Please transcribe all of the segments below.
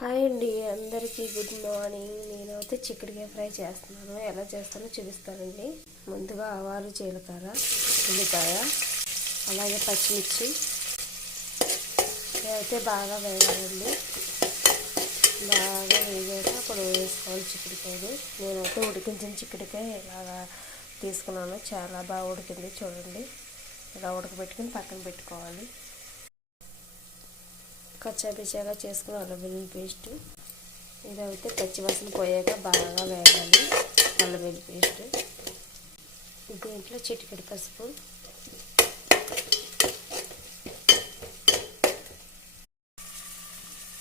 Hi అండి, అందరికీ good morning. నేనైతే చిక్కుడుకాయ ఫ్రై చేస్తున్నాను. ఎలా చేస్తానో చూపిస్తానండి. ముందుగా ఆవాలు, జీలకర్ర, ఉల్లిపాయ, అలాగే పచ్చిమిర్చి అయితే బాగా వేయాలండి. బాగా వేగాక అప్పుడు వేసుకోవాలి చిక్కుడుకాయలు. నేనైతే ఉడికించిన చిక్కుడుకాయ ఇలాగా తీసుకున్నాను. చాలా బాగా ఉడికింది చూడండి. ఇలా ఉడకబెట్టుకుని పక్కన పెట్టుకోవాలి. కచ్చాపిచ్చాగా చేసుకుని అల్లం వెల్లుల్లి పేస్ట్, ఇదైతే పచ్చివాసన పోయాక బాగా వేయాలి. అల్లం వెల్లుల్లి పేస్ట్, దీంట్లో చిటికెడు పసుపు,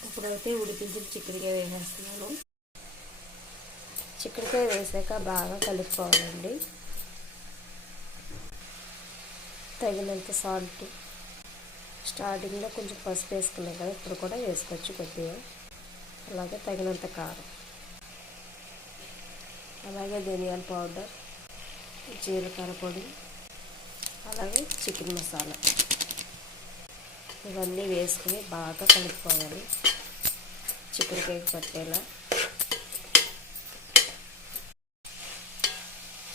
ఇప్పుడైతే ఉడికించిన చిక్కుడుకాయ వేసేస్తున్నాను. చిక్కుడుకాయ వేసాక బాగా కలుపుకోవాలండి. తగినంత సాల్ట్, స్టార్టింగ్లో కొంచెం పసుపు వేసుకున్నాం కదా, ఇప్పుడు కూడా వేసుకోవచ్చు కొద్దిగా. అలాగే తగినంత కారం, అలాగే ధనియాల పౌడర్, జీలకర్ర పొడి, అలాగే చికెన్ మసాలా ఇవన్నీ వేసుకుని బాగా కలుపుకోవాలి చిక్కుడుకాయకి పట్టేలా.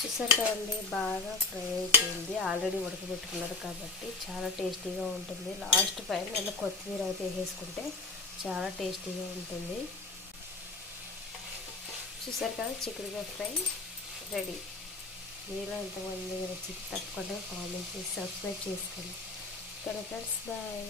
చూసారు కదండి, బాగా ఫ్రై అయిపోయింది. ఆల్రెడీ ఉడకబెట్టుకున్నారు కాబట్టి చాలా టేస్టీగా ఉంటుంది. లాస్ట్ పైన కొత్తిమీర అయితే వేసుకుంటే చాలా టేస్టీగా ఉంటుంది. చూసారు కదా, చిక్కుడుకాయ ఫ్రై రెడీ. మీలో ఎంతమంది నచ్చింది తప్పకుండా కామెంట్ చేసి సబ్స్క్రైబ్ చేసుకోండి. Friends, bye.